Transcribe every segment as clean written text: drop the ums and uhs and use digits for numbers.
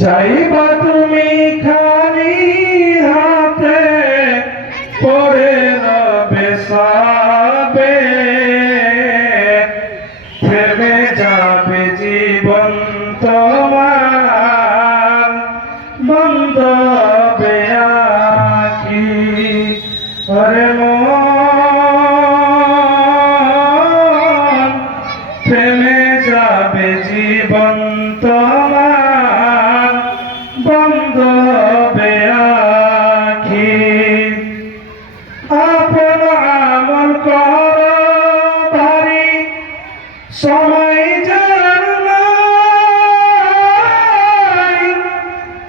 যাইবা তুমি খালি হাতে পড়ে রবে সাবে থেমে যাবে জীবন তোমার বন্ধ হবে আখি ওরে মন থেমে যাবে জীবন তোমার বন্ধ হবে আখি আপন আমল করো ভারী সময় যার নাই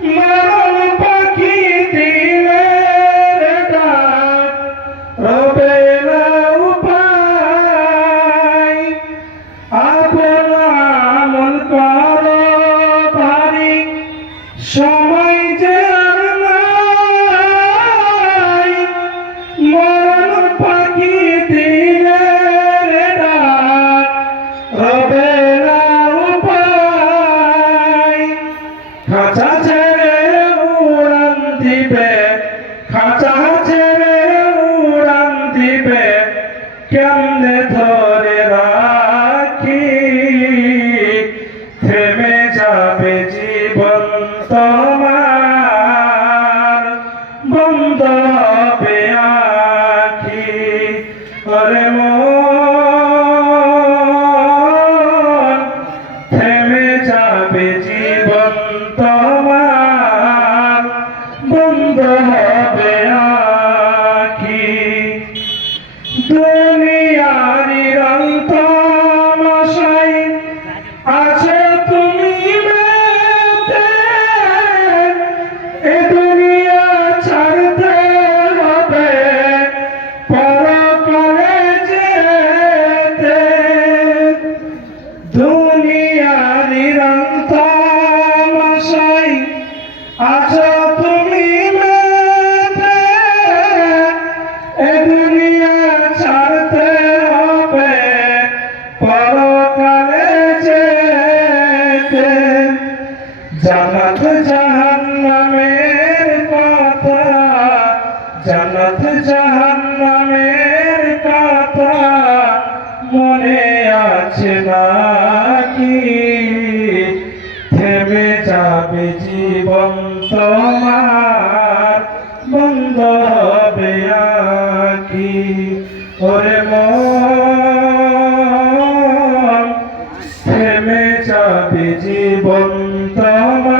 মরণ পাখি দিলের ডাক রবে না উপায় আপন আমল করো ভারী সময় যার নাই মরণ পাখি দিলের ডাক রবে না উপায় খাঁচা ছেড়ে উড়ান দিবে খাঁচা ছেড়ে উড়ান দিবে কেমনে ধরে রাখি থেমে যাবে জীবন তোমার বন্ধ হবে আখি ওরে মন থেমে যাবে জীবন তোমার বন্ধ হবে আখি দুনিয়ারি রং তামাশাই আছে তুমি মেতে এ দুনিয়া ছাড়তে হবে পরকালে যেতে দুনিয়ারি রং তামাশাই আছে তুমি মেতে এ দুনিয়া ছাড়তে হবে পরকালে যেতে জান্নাত জাহান্নামের কথা জান্নাত জাহান্নামের কথা মনে আছে নাকি থেমে যাবে জীবন তোমার বন্ধ হবে আখি ওরে মন থেমে যাবে জীবন তোমার